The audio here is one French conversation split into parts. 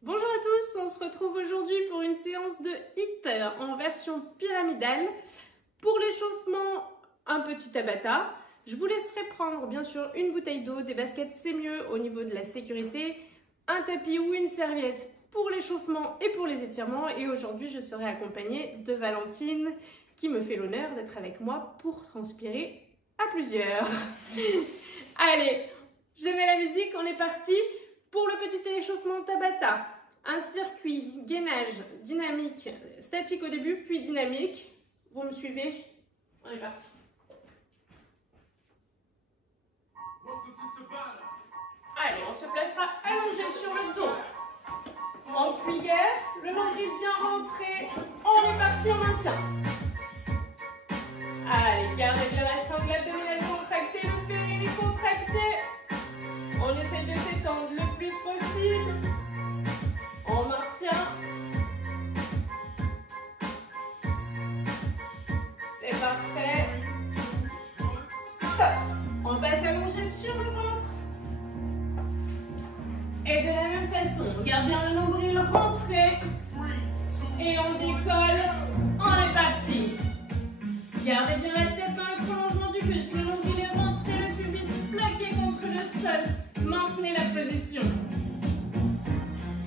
Bonjour à tous, on se retrouve aujourd'hui pour une séance de HIIT en version pyramidale. Pour l'échauffement, un petit Tabata. Je vous laisserai prendre bien sûr une bouteille d'eau, des baskets c'est mieux au niveau de la sécurité, un tapis ou une serviette pour l'échauffement et pour les étirements. Et aujourd'hui, je serai accompagnée de Valentine qui me fait l'honneur d'être avec moi pour transpirer à plusieurs. Allez, je mets la musique, on est parti pour le petit échauffement Tabata. Un circuit gainage dynamique, statique au début, puis dynamique. Vous me suivez? On est parti. Allez, on se placera allongé sur le dos. En cuillère, le nombril bien rentré. On est parti, on maintient. Allez, gardez bien la sangle abdominale contractée, le périnée contracté. On essaie de s'étendre le plus possible. On maintient. C'est parfait. Stop. On passe allongé sur le ventre. Et de la même façon, on garde bien le nombril rentré. Et on décolle. On est parti. Gardez bien la tête dans le prolongement du buste. Le nombril est rentré, le pubis plaqué contre le sol. Maintenez la position.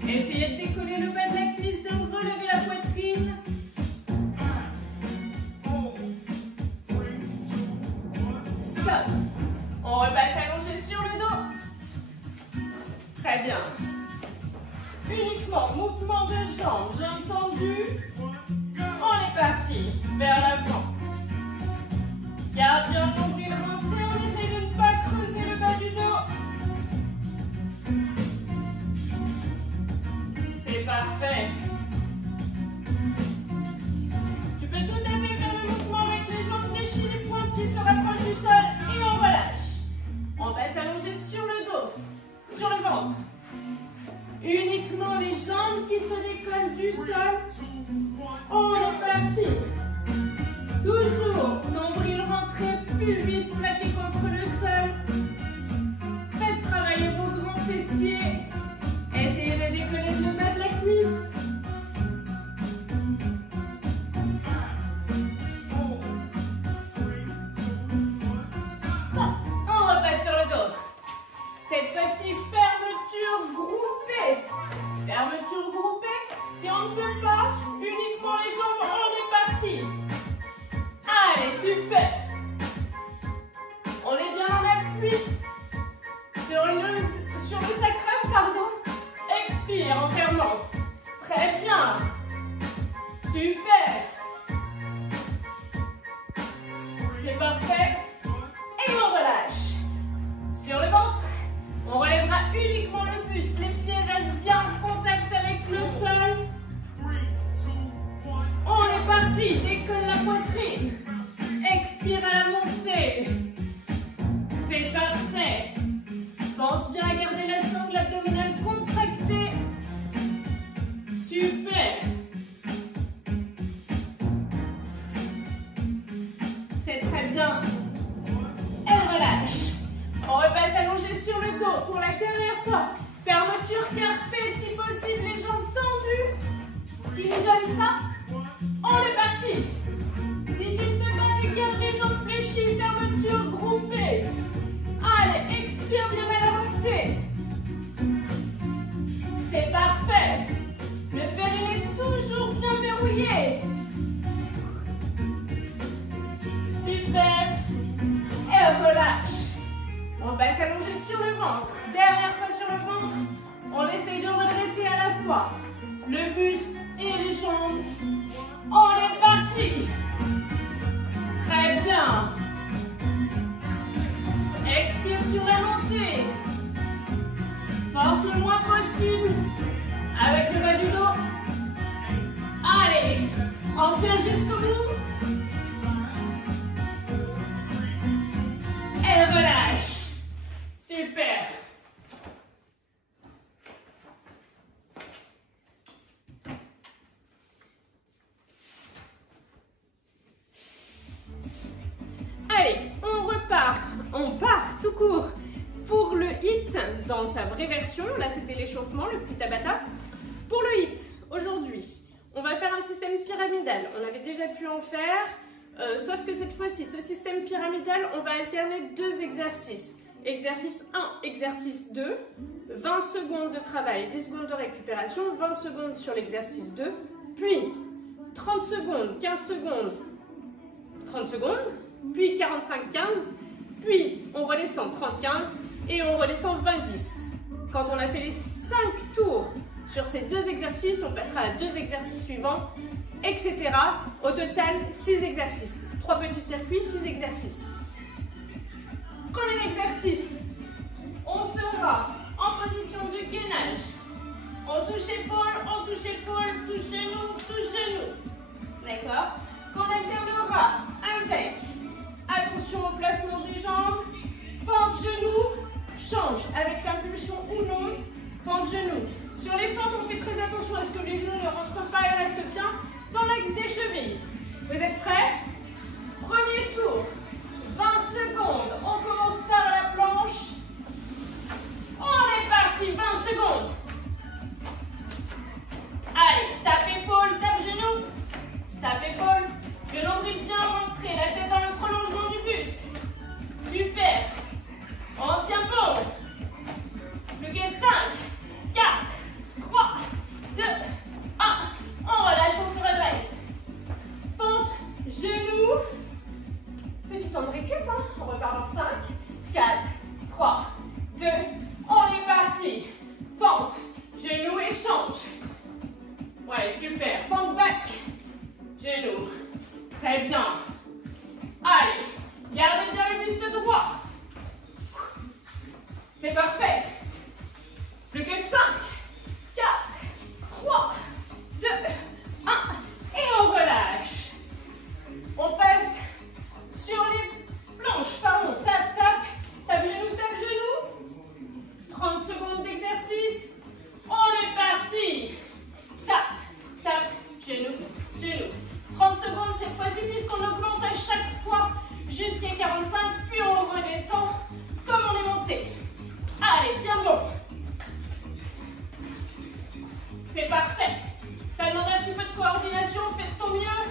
Essayez de décoller le bas de la cuisse, de relever la poitrine. Stop. On repasse allongé sur le dos. Très bien. Uniquement mouvement de jambes, jambes tendues. On est parti vers l'avant. Garde bien le nombril rentré, on essaie de ne pas creuser le bas du dos. C'est parfait. Tu peux tout à fait faire le mouvement avec les jambes fléchies, les poings qui se rapprochent du sol et on relâche. On passe allongé sur le dos, sur le ventre. Uniquement les jambes qui se décollent du sol. On est parti. Toujours, nombril rentré, pubis plaqué contre le sol. Faites travailler vos grands fessiers. Essayez de décoller le bas de la cuisse. Bon, on repasse sur le dos. Cette fois-ci, fermeture groupée. Fermeture groupée. Si on ne peut pas, uniquement les jambes, on est parti. Allez, super. On est bien en appui sur le sacrum, pardon. Expire en fermant. Très bien. Super. C'est parfait. Et on relâche. Sur le ventre, on relèvera uniquement le buste. Les pieds restent bien en contact avec le sol. On est parti. Décolle la poitrine. Expire à la montée. C'est parfait. Pense bien à garder la sangle abdominale contractée. Super. C'est très bien. Et relâche. On repasse allongé sur le dos pour la dernière fois. Fermeture carpée si possible, les jambes tendues. Ce qui nous donne ça, on est parti. Si tu ne peux pas, garde les jambes fléchies, fermeture groupée. Allez, expire bien à la montée. C'est parfait. Le périnée est toujours bien verrouillé. Super. Et on relâche. On passe allongé sur le ventre. Dernière fois sur le ventre. On essaye de redresser à la fois le buste et les jambes. On est parti. Très bien. Expire sur la montée. Force le moins possible avec le bas du dos. Allez, on tient jusqu'au bout. Et relâche. Super. Allez, on repart. On part tout court pour le HIIT dans sa vraie version. Là, c'était l'échauffement, le petit Tabata. Pour le HIIT, aujourd'hui, on va faire un système pyramidal. On avait déjà pu en faire, sauf que cette fois-ci, ce système pyramidal, on va alterner 2 exercices. Exercice 1, exercice 2, 20 secondes de travail, 10 secondes de récupération, 20 secondes sur l'exercice 2, puis 30 secondes, 15 secondes, 30 secondes, puis 45-15, puis on redescend 30-15 et on redescend 20-10. Quand on a fait les 5 tours sur ces 2 exercices, on passera à 2 exercices suivants, etc. Au total, 6 exercices. 3 petits circuits, 6 exercices. Premier exercice, on sera en position de gainage. On touche épaule, touche genou, touche genou. D'accord? Qu'on alternera avec, attention au placement des jambes, fente genou, change avec l'impulsion ou non, fente genou. Sur les fentes, on fait très attention à ce que les genoux ne rentrent pas et restent bien dans l'axe des chevilles. Vous êtes prêts? Premier tour, 20 secondes. On commence par la planche. On est parti, 20 secondes. Allez, tape épaule, tape genou. Tape épaule. Le nombril bien rentré, la tête dans le prolongement du buste. Super. On tient bon. Plus que 5, 4, 3, 2, 1. On relâche, on se redresse. Fente, genou. Petit temps de récup, hein. On repart dans 5, 4, 3, 2. On est parti. Fente, genou, échange. Ouais, super. Fente back, genou. Très bien. Allez, gardez bien le buste droit. C'est parfait. Plus que 5, 4, 3, 2, 1. Et on relâche. On passe sur les planches. Pardon. Tape, tape. Tape genou, tape genou. 30 secondes d'exercice. On est parti. Tape, tape, genou, genou. 30 secondes cette fois-ci puisqu'on augmente à chaque fois jusqu'à 45. Puis on redescend comme on est monté. Allez, tiens bon. C'est parfait. Ça demande un petit peu de coordination. Fais de ton mieux.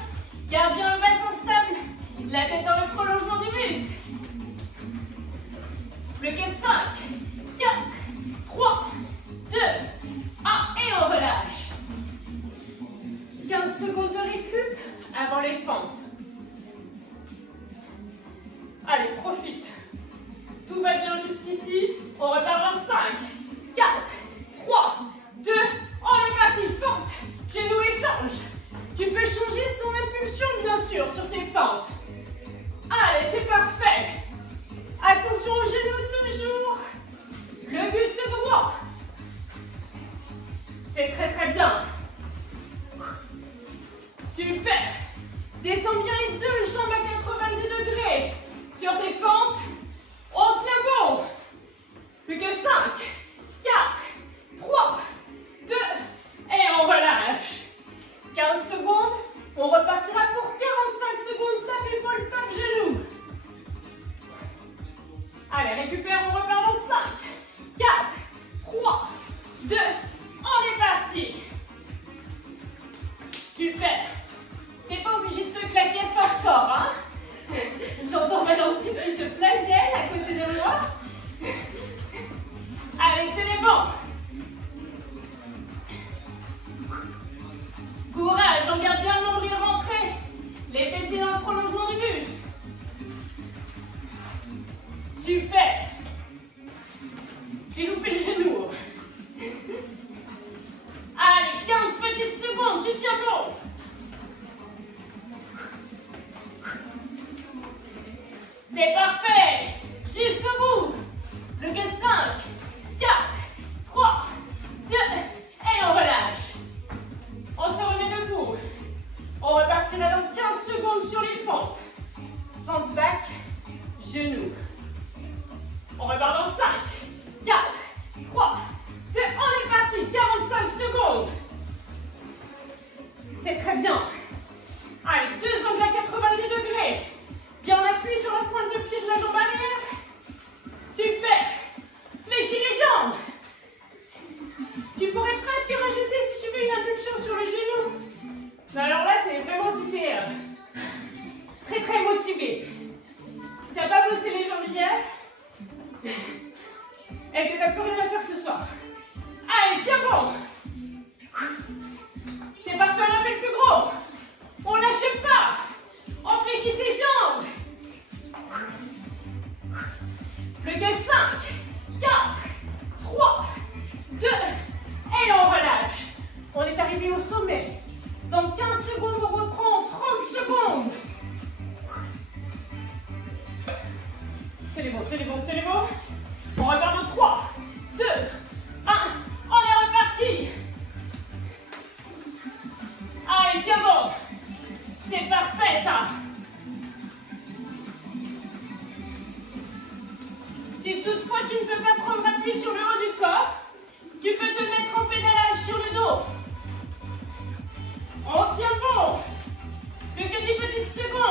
Garde bien le bassin stable. La tête dans le prolongement du buste. Plus que 5, 4, 3, 2, 1. Et on relâche. 15 secondes de récup avant les fentes. Allez, profite. Tout va bien jusqu'ici. On repart dans 5, 4, 3, 2. On est parti. Fente, genou, échange. Tu peux changer sans impulsion, bien sûr, sur tes fentes. Allez, c'est parfait. Attention aux genoux toujours. Le buste droit. C'est très très bien. Super. Descends bien les 2 jambes à 90 degrés. Sur tes fentes, on tient bon. Plus que 5, 4, 3, 2, et on relâche. 15 secondes, on repartira pour 45 secondes. Tape épaule, tape genou. Allez, récupère, on repart dans 5, 4, 3, 2, on est parti. Super. T'es pas obligé de te claquer fort fort, hein. J'entends Valentine qui se flagelle à côté de moi. Allez, tenez bon. Courage, on garde bien le nombril rentré. Les fessiers dans le prolongement du buste. Super. J'ai loupé le genou. Allez, 15 petites secondes, tu tiens bon. C'est parfait. Jusqu'au bout. Plus que 5, 4, 3,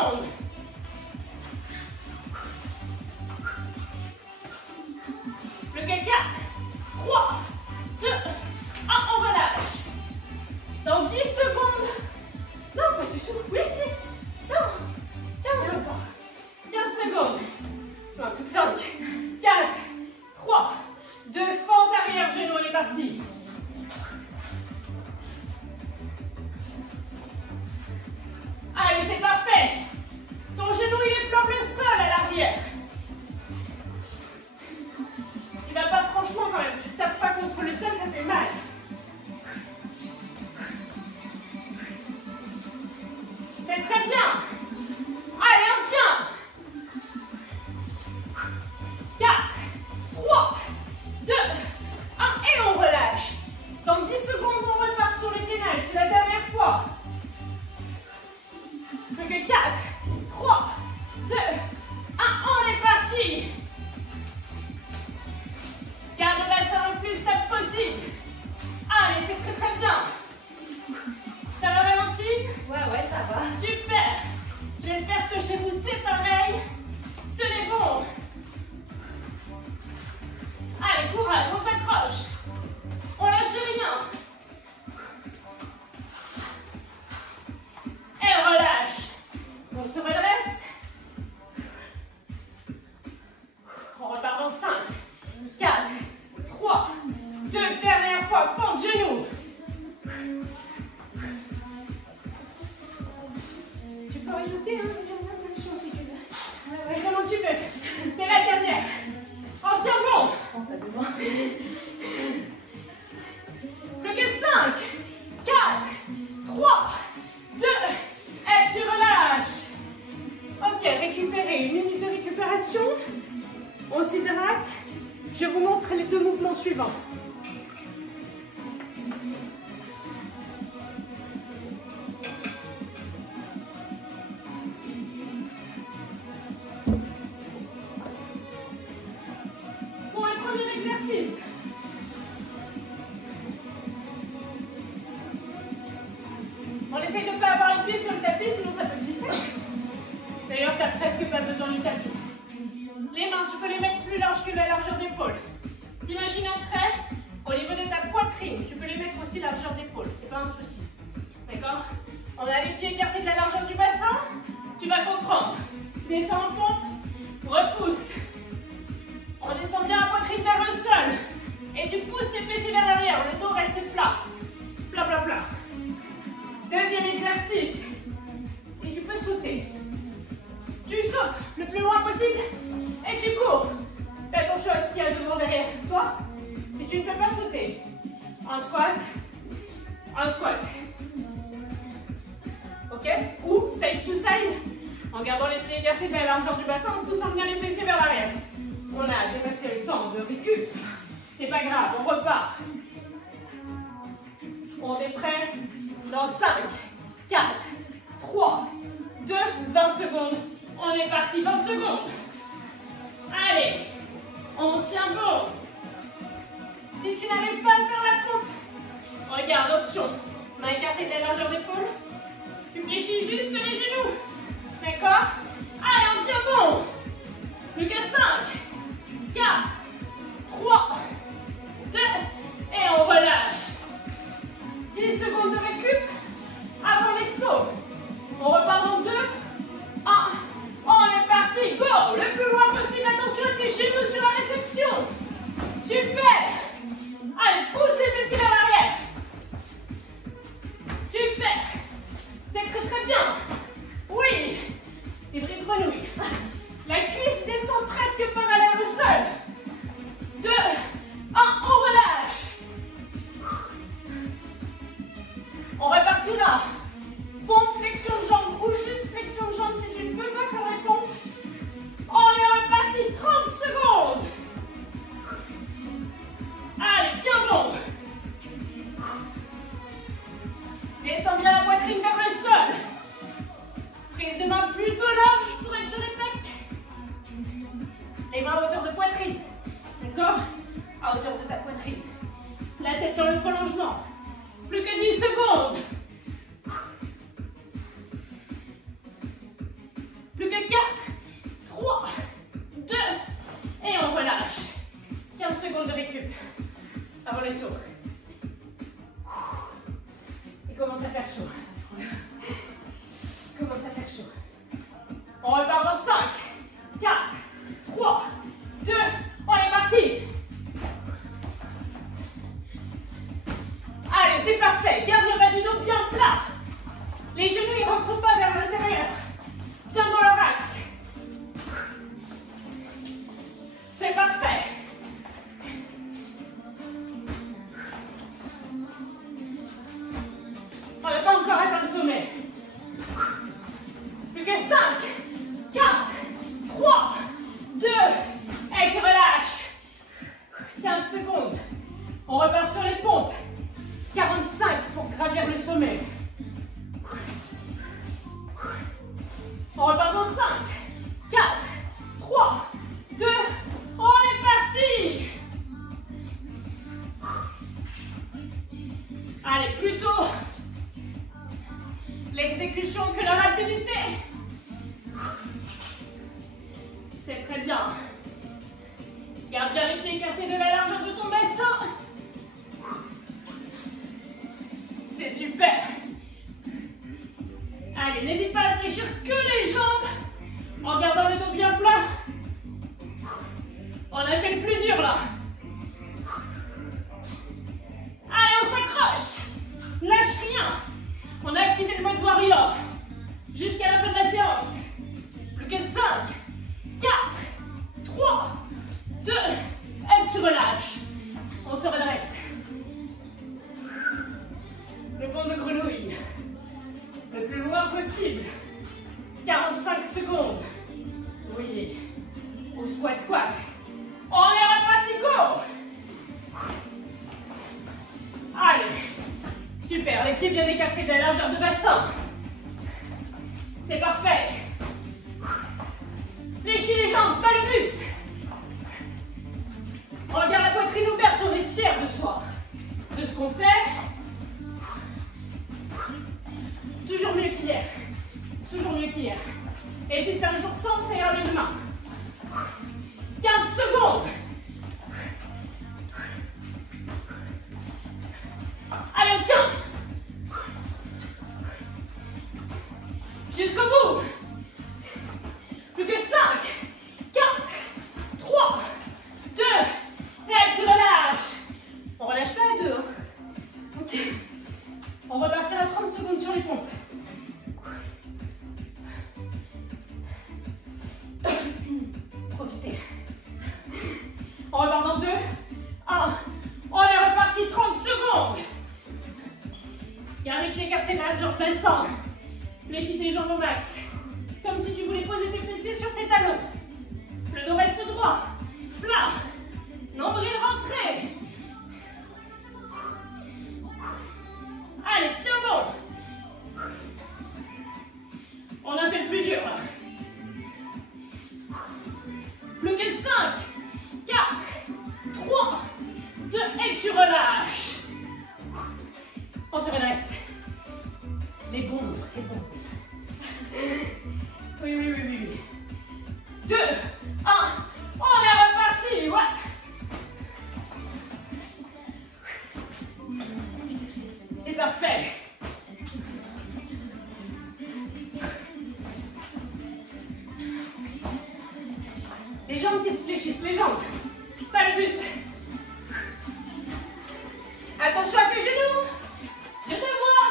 secondes. Plus que 4, 3, 2, 1, on relâche. Dans 10 secondes. Non, pas du tout. Oui, si. Non. 15 secondes. 15 secondes. Non, plus que 5, 4, 3, 2, fente arrière, genou, on est parti. Allez, c'est parfait. Ton genou, il flambe le sol à l'arrière. Tu vas pas franchement quand même. Tu tapes pas contre le sol, ça fait mal. C'est très bien. Allez, on tient. 4, 3, 2, 1 et on relâche. Dans 10 secondes, on repart sur le gainage. C'est la dernière fois. Plus que 4, 3, 2, 1, on est parti. Garde le bassin le plus stable possible. Allez, c'est très très bien. Ça va ralenti? Ouais, ça va. Super. J'espère que chez vous c'est pareil. Tenez bon. Allez, courage, on s'accroche. On lâche rien. Et on relâche. On se redresse. On repart dans 5, 4, 3, 2, dernière fois, fente genou. Tu peux rajouter une impulsion si tu veux. Ouais, comment tu veux. C'est la dernière. Oh, tiens bon. Bon, ça dépend. Plus que 5, 4, 3, 2, et tu relâches. Ok, récupérez. 1 minute de récupération. On s'hydrate. Je vous montre les 2 mouvements suivants. Pour le premier exercice, on essaye de ne pas avoir le pied sur le tapis, sinon ça peut glisser. D'ailleurs, tu n'as presque pas besoin du tapis. Les mains, tu peux les mettre plus larges que la largeur d'épaule. T'imagines un trait au niveau de ta poitrine. Tu peux les mettre aussi largeur d'épaule, c'est pas un souci. D'accord? On a les pieds écartés de la largeur du bassin. Tu vas comprendre. Descends en pompe, repousse. On descend bien la poitrine vers le sol. Et tu pousses tes fessiers vers l'arrière. Le dos reste plat. Plat, plat, plat. Deuxième exercice. Si tu peux sauter. Tu sautes le plus loin possible et tu cours. Fais attention à ce qu'il y a devant derrière toi. Si tu ne peux pas sauter, un squat, ok? Ou side to side, en gardant les pieds écartés vers la largeur du bassin, en poussant bien les fessiers vers l'arrière. On a dépassé le temps de récup. C'est pas grave, on repart. On est prêt dans 5, 4, 3, 2, 20 secondes. On est parti, 20 secondes. Allez, on tient bon. Si tu n'arrives pas à faire la pompe, regarde, option. Main écartée de la largeur d'épaule. Tu fléchis juste les genoux. D'accord? Allez, on tient bon. Plus que 5, 4, 3, 2, et on relâche. 10 secondes de récup avant les sauts. On repart dans 2, 1. On est parti. Go. Le plus loin possible. Attention à tes genoux sur la réception. Super. Allez, pousse les fessiers vers l'arrière. Super. C'est très très bien. Oui. Des bris de grenouille. La cuisse descend presque parallèle au sol. 2, 1, on relâche. On repartira. Pompe, flexion de jambe ou juste flexion de jambe si tu ne peux pas faire la pompe. On est reparti, 30 secondes. Allez, tiens bon. Descends bien la poitrine vers le sol. Prise de main plutôt large pour être sur les plaques. Les mains à hauteur de poitrine. D'accord? À hauteur de ta poitrine. La tête dans le prolongement. Plus que 10 secondes. secondes de récup avant les sauts. Il commence à faire chaud. Il commence à faire chaud. On repart dans 5, 4, 3, 2, on est parti. Allez, c'est parfait. Garde le bas du dos bien plat. Les genoux, ils ne rentrent pas vers l'intérieur. Bien dans leur axe. C'est parfait. On n'a pas encore atteint le sommet. Plus que 5, 4, 3, 2, et tu relâches. 15 secondes. On repart sur les pompes. 45 pour gravir le sommet. On repart dans 5, 4, 3, 2, on est parti. Allez, plutôt l'exécution que la rapidité. C'est très bien. Garde bien les pieds écartés de la largeur de ton bassin. C'est super. Allez, n'hésite pas à fléchir que les jambes en gardant le dos bien plat. On a fait le plus dur là. Allez, on s'accroche. Lâche rien. On a activé le mode warrior jusqu'à la fin de la séance. Plus que 5, 4, 3, 2, et tu relâches. On se redresse. Le bond de grenouille. Le plus loin possible. 45 secondes. Oui. Au squat squat. On est reparti, go. Allez. Super, les pieds bien écartés de la largeur de bassin. C'est parfait. Fléchis les jambes, pas le buste. On regarde la poitrine ouverte, on est fiers de soi. De ce qu'on fait. Toujours mieux qu'hier. Toujours mieux qu'hier. Et si c'est un jour sans, ça ira mieux demain. 15 secondes. Allez, on tient. Jusqu'au bout. Plus que 5, 4, 3, 2, et tu relâches. On relâche pas à 2. Hein. Ok. On va partir à 30 secondes sur les pompes. Profitez. On repart dans 2, 1. On est reparti 30 secondes. Garde les pieds écartés de la jambe bassin. Fléchis tes jambes au max. Comme si tu voulais poser tes fessiers sur tes talons. Le dos reste droit. Plat. Nombril rentré. Allez, tiens bon. On a fait le plus dur. Plus que 5, 4, 3, 2, et tu relâches. On se redresse. Les bombes, les bombes. Oui, oui, oui, oui. 2, 1, on est reparti. Ouais. C'est parfait. Les jambes qui se fléchissent, les jambes. Pas le buste. Attention à tes genoux. Je te vois.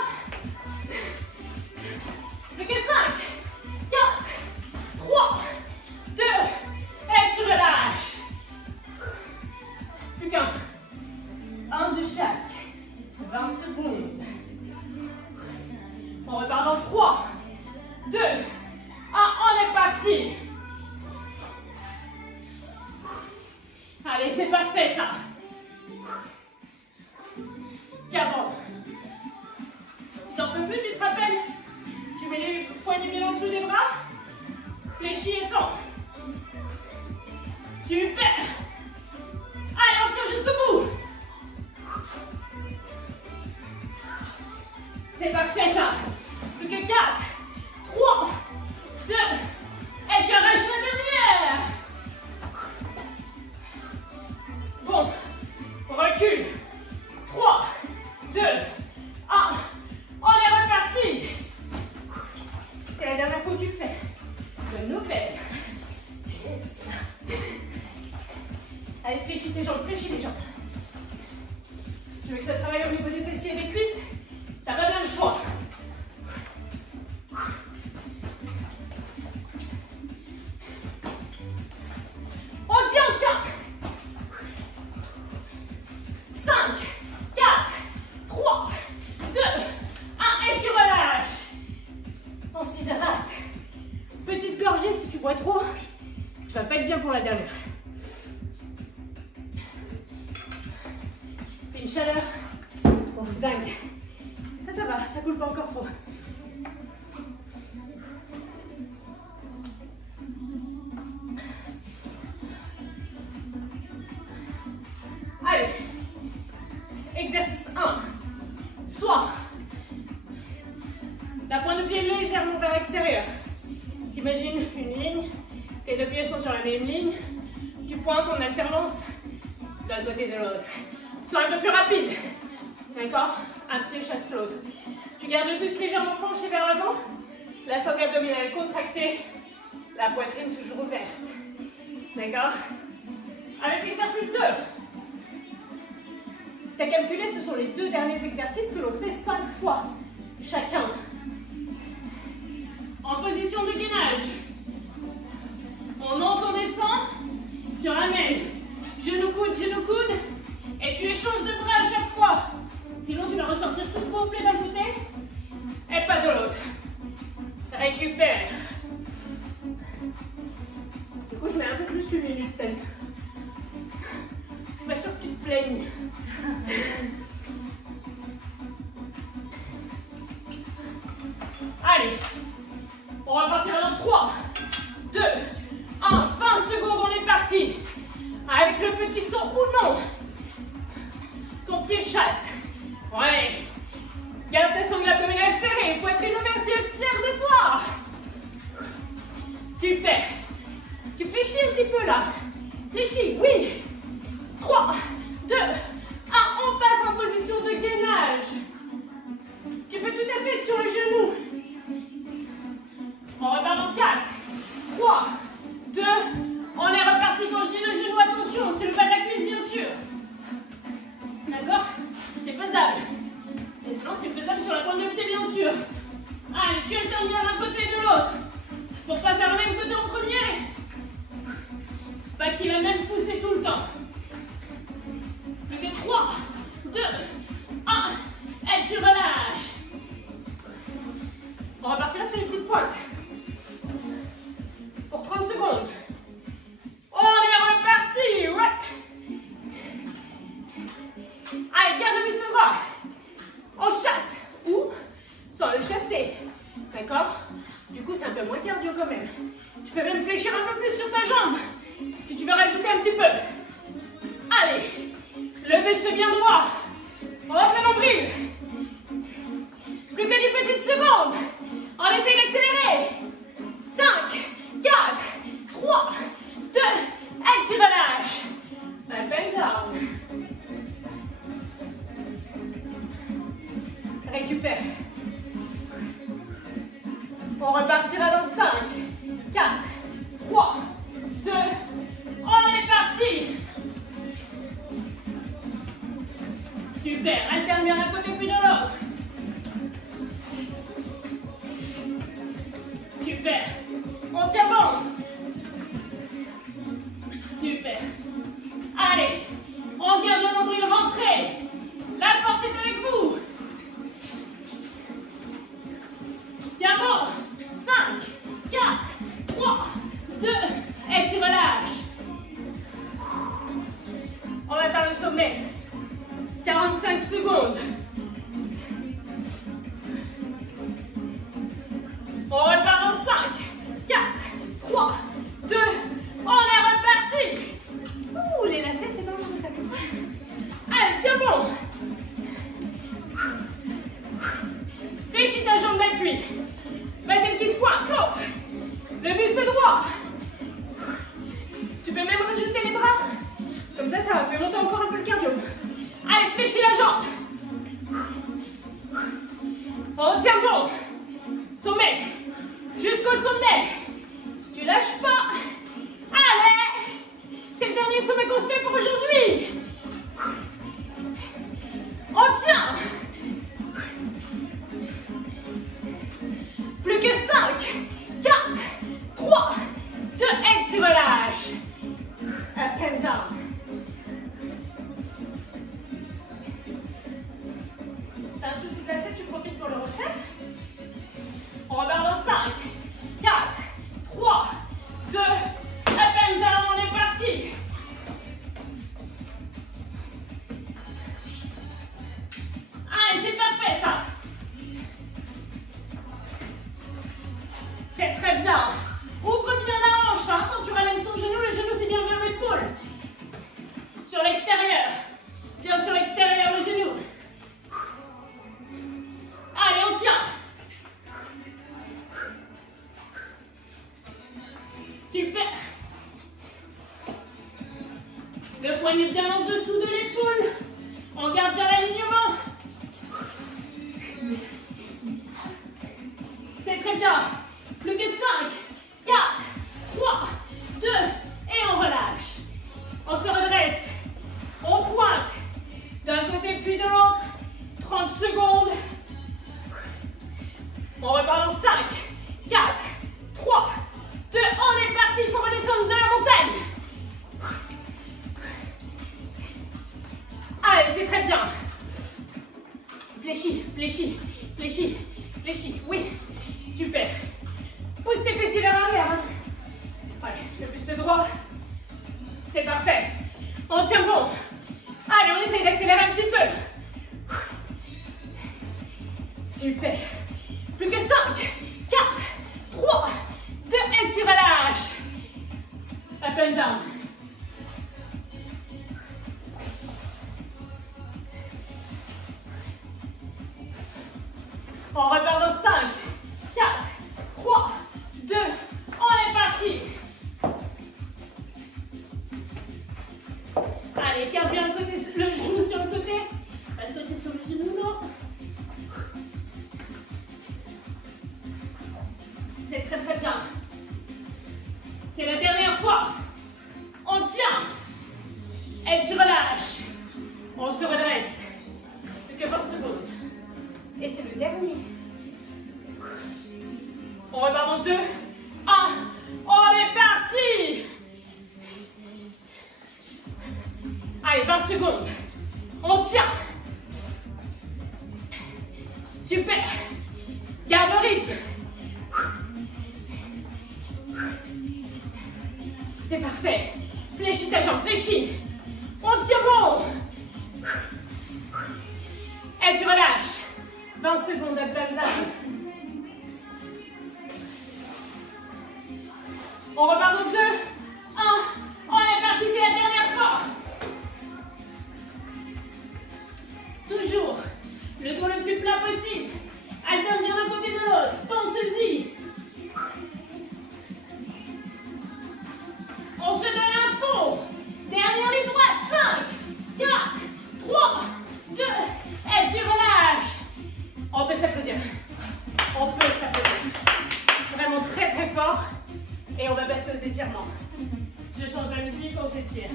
Plus que 5, 4, 3, 2, et tu relâches. Plus qu'un. Un de chaque. 20 secondes. On repart dans 3, 2, 1, on est parti. Allez, c'est parfait ça. Tiens bon. Si t'en peux plus, tu te rappelles. Tu mets les poignets bien en dessous des bras. Fléchis et tends. Super. Allez, on tire jusqu'au bout. C'est parfait ça. Plus que 4, 3, 2, et tu arraches la dernière. Bon. 2, 1. On est reparti. C'est la dernière fois que tu le fais. Bonne nouvelle. Yes. Allez, fléchis tes jambes, fléchis les jambes. Si tu veux que ça travaille au niveau des fessiers et des cuisses, t'as pas bien le choix. On tient, on tient. 5, 4, 3, 2, 1, et tu relâches. On s'hydrate. Petite gorgée, si tu bois trop, tu vas pas être bien pour la dernière. Fais une chaleur. Oh, c'est dingue. Ça va, ça coule pas encore trop. Allez, exercice 1. Soit la pointe de pied légèrement vers l'extérieur. T'imagines une ligne, tes deux pieds sont sur la même ligne, tu pointes en alternance d'un côté et de l'autre. Sois un peu plus rapide, d'accord? Un pied chasse l'autre. Tu gardes le buste légèrement penché vers l'avant, la sangle abdominale contractée, la poitrine toujours ouverte, d'accord? Avec l'exercice 2. Si tu as calculé, ce sont les 2 derniers exercices que l'on fait 5 fois chacun. En position de gainage. On monte, on descend, tu ramènes genou coude, et tu échanges de bras à chaque fois. Sinon, tu vas ressortir tout gonflé d'un côté et pas de l'autre. Récupère. Du coup, je mets un peu plus une minute. Je suis pas sûre que tu te plaignes. Allez, on va partir dans 3, 2, 1, 20 secondes, on est parti. Avec le petit saut ou non. Ton pied chasse. Ouais. Garde tes sangles abdominales serrées, poitrine ouverte, fier de toi. Super. Tu fléchis un petit peu là. Fléchis, oui. 3, 2, 1, on passe en position de gainage. Tu peux tout à fait être sur le genou. On repart dans 4, 3, 2, on est reparti. Quand je dis le genou, attention, c'est le bas de la cuisse bien sûr. D'accord? C'est faisable. Et sinon, c'est faisable sur la pointe de pied bien sûr. Allez, tu alternes bien d'un côté et de l'autre. Pour pas faire le même côté en premier. Pas qu'il va même pousser tout le temps. Plus que 3, 2, 1, et tu relâches. On va partir sur les petites pointes. Pour 30 secondes. On est reparti, ouais. Allez, garde le buste droit. On chasse ou sans le chasser. D'accord? Du coup, c'est un peu moins cardio quand même. Tu peux même fléchir un peu plus sur ta jambe si tu veux rajouter un petit peu. Allez, le buste bien droit. On rentre le nombril. Plus que 10 petites secondes. On essaye d'accélérer. 5, 4, 3, 2, et tu relâches. Up and down. Récupère. On repartira dans 5, 4, 3, 2, on est parti. Super, alterne bien d'un côté puis de l'autre. Super, on tient bon. Super. Allez, on garde le nombril rentré. La force est avec vous. Tiens bon. 5, 4, 3, 2, et tu relâches. On atteint le sommet. 45 secondes. On repart en 5, 4, 3, 2, on est reparti. Ouh, les lacets, c'est dangereux, t'as comme ça. Allez, tiens bon. Fléchis ta jambe d'appui. Vas-y, qui se pointe, l'autre. Le buste droit. Tu peux même rajouter les bras. Comme ça va faire monter encore un peu le cardio. Allez, fléchis la jambe. On tient bon. Sommet. Jusqu'au sommet. Tu lâches pas. Allez. C'est le dernier sommet qu'on se fait pour aujourd'hui. On tient. Plus que 5, 4, 3, 2, et tu relâches. Up and down. T'as un souci de lacet, tu profites pour le refaire. On repart dans 5, 4, 3, 2, up and down, on est parti. Allez, c'est parfait ça. C'est très bien. Ouvre bien la hanche. Hein. Quand tu ramènes ton genou, le genou c'est bien vers l'épaule. Sur l'extérieur. Bien sur l'extérieur, le genou. Allez, on tient. Super. Le poignet bien en dessous de l'épaule. On garde bien l'alignement. C'est très bien. Plus que 5, 4, 3, 2, et on relâche. On se redresse. On pointe. D'un côté puis de l'autre. 30 secondes. On repart dans 5, 4, 3, 2, on est parti. Il faut redescendre de la montagne. Allez, c'est très bien. Fléchis, fléchis, fléchis, fléchis. Oui, super. Pousse tes fessiers vers l'arrière. Hein. Allez, le buste droit. C'est parfait. On tient bon. Allez, on essaye d'accélérer un petit peu. Super. Plus que 5, 4, 3, 2, et tu relâches. Up and down. On repart dans 5, 4, 3, 2, on est parti. Allez, garde bien le genou sur le côté. Pas le côté sur le genou, non. C'est très très bien. C'est la dernière fois. On tient. Et tu relâches. On se redresse. Plus que 20 secondes. Et c'est le dernier. On repart dans 2, 1. On est parti. Allez, 20 secondes. On tient. Super. Garde le rythme. C'est parfait. Fléchis ta jambe, fléchis. On tient bon. Et tu relâches. 20 secondes à plat là. On repart dans 2, 1. On est parti, c'est la dernière fois. Toujours le dos le plus plat possible. Alterne bien d'un côté de l'autre. Pense-y. On se donne un pont. Dernière ligne droite. 5, 4, 3, 2, et tu relâches. On peut s'applaudir. On peut s'applaudir. Vraiment très très fort. Et on va passer aux étirements. Je change la musique, on s'étire.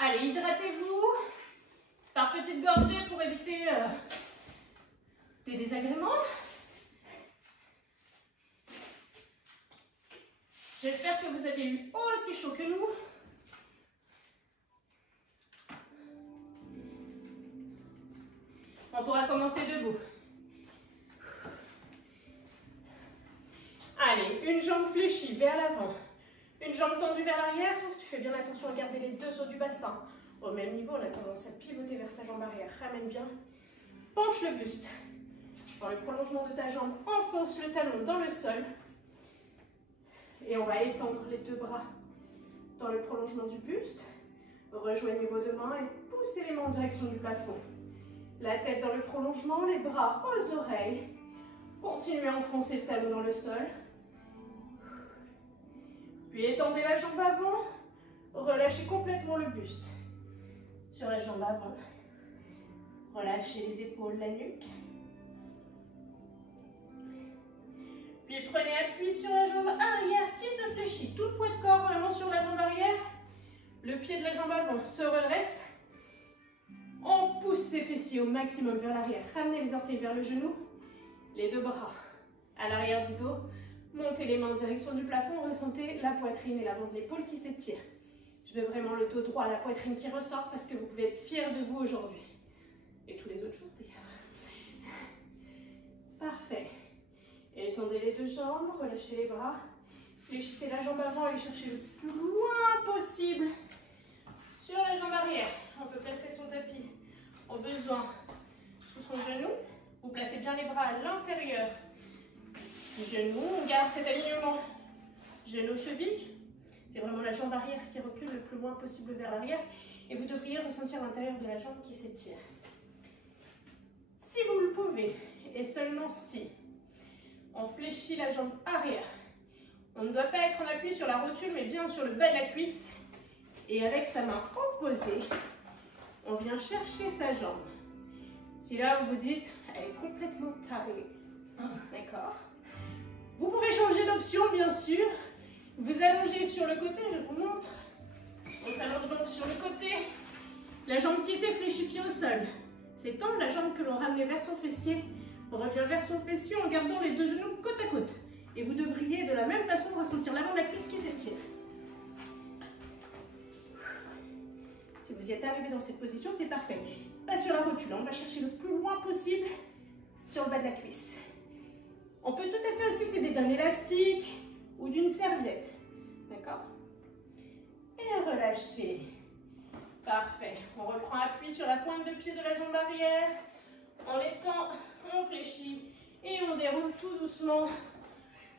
Allez, hydratez-vous par petites gorgées pour éviter des désagréments. J'espère que vous avez eu aussi chaud que nous. On pourra commencer debout. Allez, une jambe fléchie vers l'avant, une jambe tendue vers l'arrière. Tu fais bien attention à garder les deux os du bassin au même niveau. On a tendance à pivoter vers sa jambe arrière. Ramène bien. Penche le buste. Dans le prolongement de ta jambe, enfonce le talon dans le sol. Et on va étendre les deux bras dans le prolongement du buste. Rejoignez vos deux mains et poussez les mains en direction du plafond. La tête dans le prolongement, les bras aux oreilles. Continuez à enfoncer le talon dans le sol. Puis étendez la jambe avant. Relâchez complètement le buste. sur la jambe avant. Relâchez les épaules, la nuque. Puis prenez appui sur la jambe arrière qui se fléchit. Tout le poids de corps vraiment sur la jambe arrière. Le pied de la jambe avant se redresse. On pousse ses fessiers au maximum vers l'arrière. Ramenez les orteils vers le genou. Les deux bras à l'arrière du dos. Montez les mains en direction du plafond. Ressentez la poitrine et l'avant de l'épaule qui s'étire. Je veux vraiment le dos droit, la poitrine qui ressort parce que vous pouvez être fiers de vous aujourd'hui. Et tous les autres jours d'ailleurs. Parfait. Étendez les deux jambes, relâchez les bras. Fléchissez la jambe avant et cherchez le plus loin possible sur la jambe arrière. On peut placer son tapis au besoin sous son genou. Vous placez bien les bras à l'intérieur du genou. On garde cet alignement genou-cheville. C'est vraiment la jambe arrière qui recule le plus loin possible vers l'arrière. Et vous devriez ressentir l'intérieur de la jambe qui s'étire. Si vous le pouvez, et seulement si, on fléchit la jambe arrière. On ne doit pas être en appui sur la rotule, mais bien sur le bas de la cuisse. Et avec sa main opposée, on vient chercher sa jambe. Si là, vous vous dites, elle est complètement tarée. D'accord. Vous pouvez changer d'option, bien sûr. Vous allongez sur le côté, je vous montre. On s'allonge donc sur le côté. La jambe qui était fléchie, pied au sol. C'est tendre la jambe que l'on ramenait vers son fessier. On revient vers son fessier en gardant les deux genoux côte à côte. Et vous devriez de la même façon ressentir l'avant de la cuisse qui s'étire. Si vous y êtes arrivé dans cette position, c'est parfait. Pas sur la rotule, on va chercher le plus loin possible sur le bas de la cuisse. On peut tout à fait aussi s'aider d'un élastique ou d'une serviette. D'accord? Et relâchez. Parfait. On reprend appui sur la pointe de pied de la jambe arrière. On l'étend, on fléchit et on déroule tout doucement.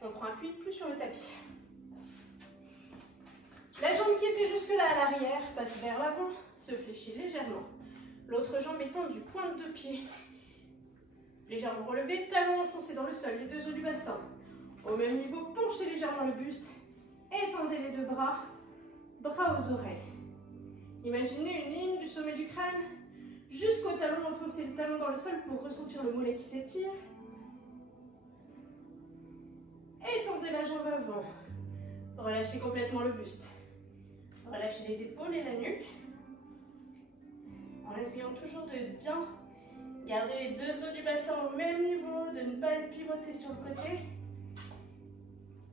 On prend appui plus sur le tapis. La jambe qui était jusque-là à l'arrière passe vers l'avant, se fléchit légèrement. L'autre jambe est tendue, pointe de pied. Légèrement relevé, talons enfoncés dans le sol, les deux os du bassin. Au même niveau, penchez légèrement le buste. Étendez les deux bras, bras aux oreilles. Imaginez une ligne du sommet du crâne jusqu'au talon, enfoncez le talon dans le sol pour ressentir le mollet qui s'étire. Étendez la jambe avant. Relâchez complètement le buste. Relâchez les épaules et la nuque. En essayant toujours de bien garder les deux os du bassin au même niveau, de ne pas pivoter sur le côté.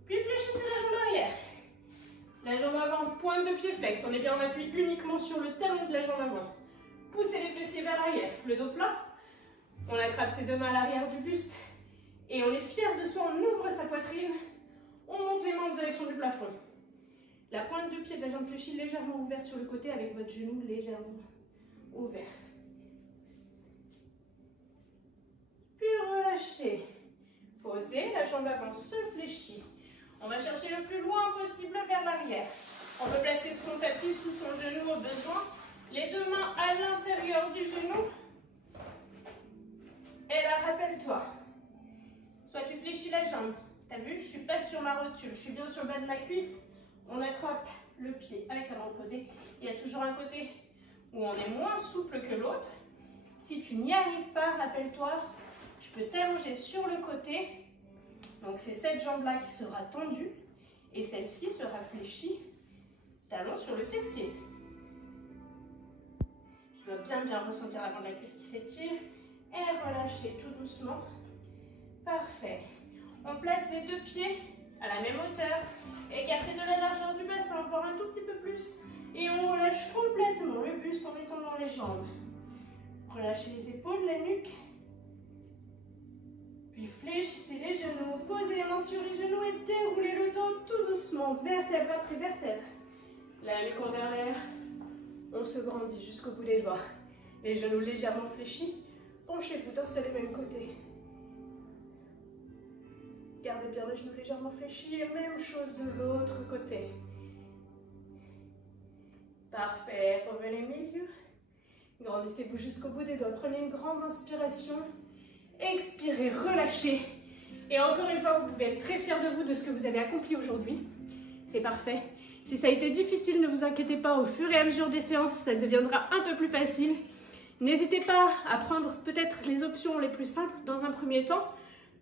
Puis fléchissez la jambe arrière. La jambe avant, pointe de pied flex. On est bien en appui uniquement sur le talon de la jambe avant. Poussez les fessiers vers l'arrière. Le dos plat. On attrape ses deux mains à l'arrière du buste. Et on est fier de soi. On ouvre sa poitrine. On monte les mains en direction du plafond. La pointe de pied de la jambe fléchie légèrement ouverte sur le côté avec votre genou légèrement ouvert. Puis relâchez. Posez, la jambe avant se fléchit. On va chercher le plus loin possible vers l'arrière. On peut placer son tapis sous son genou au besoin. Les deux mains à l'intérieur du genou. Et là, rappelle-toi. Soit tu fléchis la jambe. T'as vu, je ne suis pas sur ma rotule. Je suis bien sur le bas de ma cuisse. On attrape le pied avec la main opposée. Il y a toujours un côté où on est moins souple que l'autre. Si tu n'y arrives pas, rappelle-toi, tu peux t'allonger sur le côté. Donc c'est cette jambe-là qui sera tendue et celle-ci sera fléchie, talon sur le fessier. Je dois bien ressentir l'avant de la cuisse qui s'étire et relâcher tout doucement. Parfait. On place les deux pieds à la même hauteur, écartés de la largeur du bassin, voire un tout petit peu plus. Et on relâche complètement le buste en étendant les jambes. Relâchez les épaules, la nuque. Puis fléchissez les genoux, posez les mains sur les genoux et déroulez le dos tout doucement, vertèbre après vertèbre. La nuque en l'air, on se grandit jusqu'au bout des doigts. Les genoux légèrement fléchis, penchez-vous d'un seul et même côté. Gardez bien les genoux légèrement fléchis et même chose de l'autre côté. Parfait, revenez milieu. Grandissez-vous jusqu'au bout des doigts. Prenez une grande inspiration. Expirez, relâchez. Et encore une fois, vous pouvez être très fiers de vous, de ce que vous avez accompli aujourd'hui. C'est parfait. Si ça a été difficile, ne vous inquiétez pas, au fur et à mesure des séances, ça deviendra un peu plus facile. N'hésitez pas à prendre peut-être les options les plus simples dans un premier temps,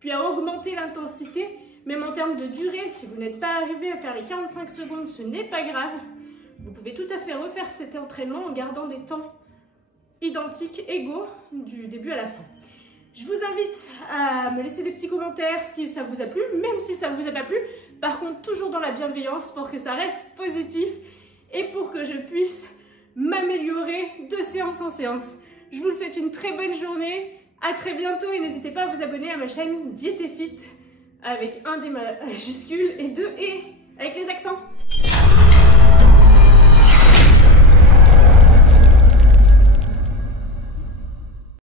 puis à augmenter l'intensité, même en termes de durée. Si vous n'êtes pas arrivé à faire les 45 secondes, ce n'est pas grave. Vous pouvez tout à fait refaire cet entraînement en gardant des temps identiques, égaux, du début à la fin. Je vous invite à me laisser des petits commentaires si ça vous a plu, même si ça ne vous a pas plu. Par contre, toujours dans la bienveillance pour que ça reste positif et pour que je puisse m'améliorer de séance en séance. Je vous souhaite une très bonne journée, à très bientôt et n'hésitez pas à vous abonner à ma chaîne Diète et Fit avec un D majuscule et deux E avec les accents.